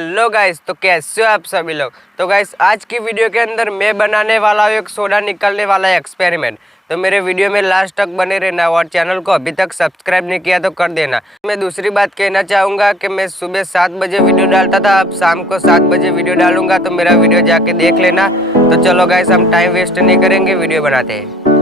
Hello guys, तो कैसे हो आप सभी लोग। तो गाइस आज की वीडियो के अंदर मैं बनाने वाला हूँ एक सोडा निकालने वाला एक्सपेरिमेंट। तो मेरे वीडियो में लास्ट तक बने रहना और चैनल को अभी तक सब्सक्राइब नहीं किया तो कर देना। मैं दूसरी बात कहना चाहूँगा कि मैं सुबह 7 बजे वीडियो डालता था, अब शाम को 7 बजे वीडियो डालूंगा, तो मेरा वीडियो जाके देख लेना। तो चलो गाइस हम टाइम वेस्ट नहीं करेंगे, वीडियो बनाते हैं।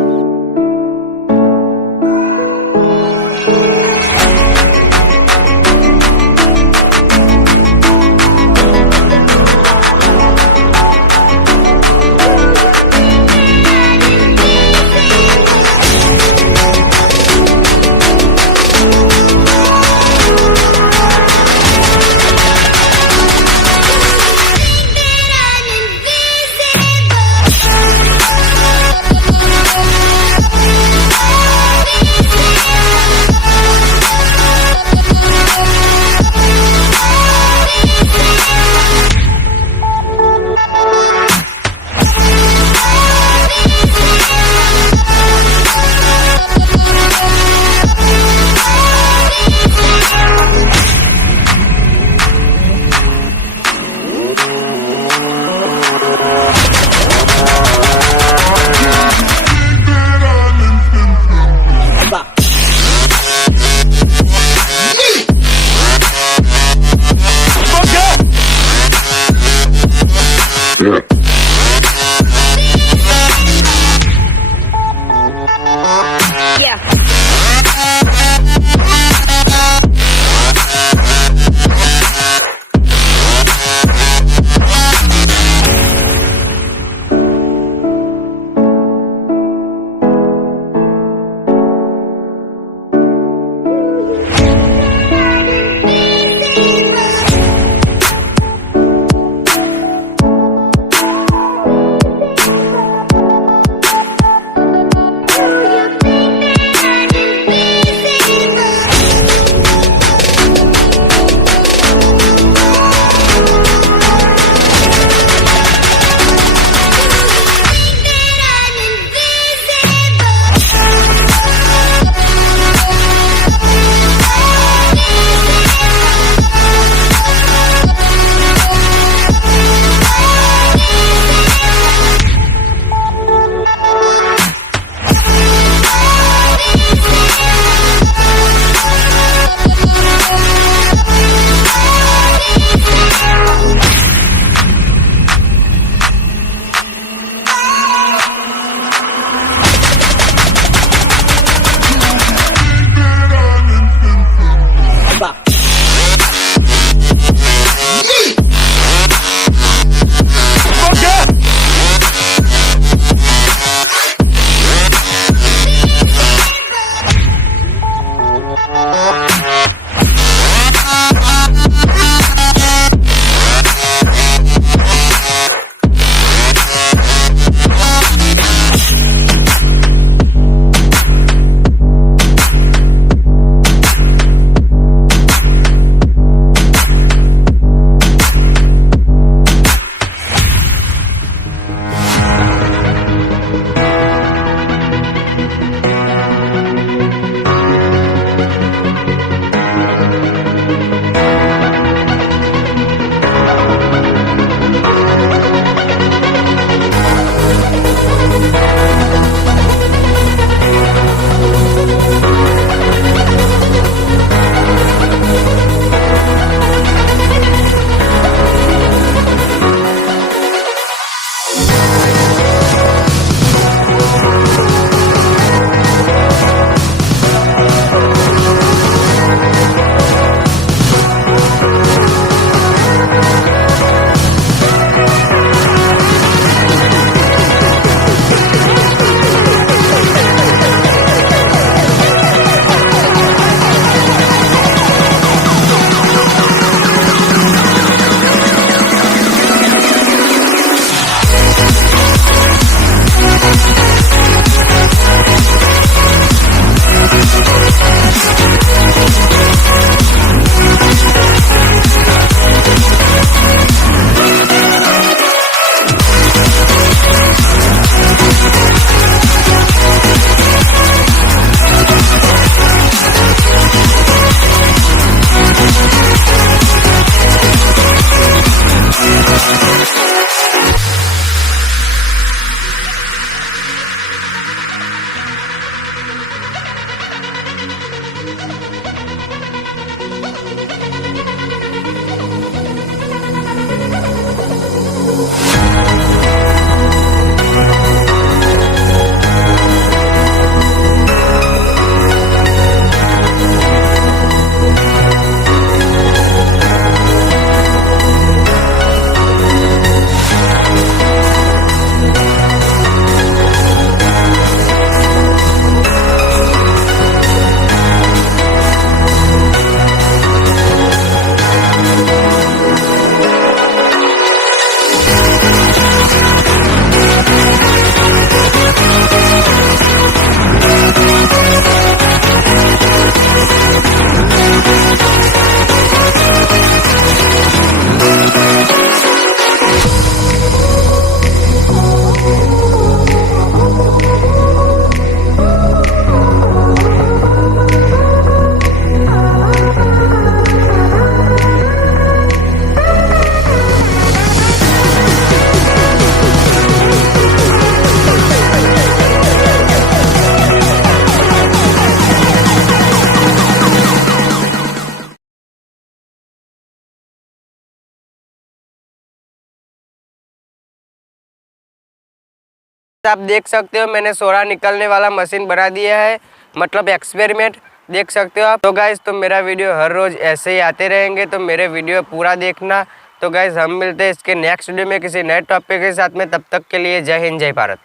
आप देख सकते हो मैंने सोडा निकलने वाला मशीन बना दिया है, मतलब एक्सपेरिमेंट देख सकते हो आप। तो गाइस तो मेरा वीडियो हर रोज़ ऐसे ही आते रहेंगे, तो मेरे वीडियो पूरा देखना। तो गाइस हम मिलते हैं इसके नेक्स्ट वीडियो में किसी नए टॉपिक के साथ में। तब तक के लिए जय हिंद जय भारत।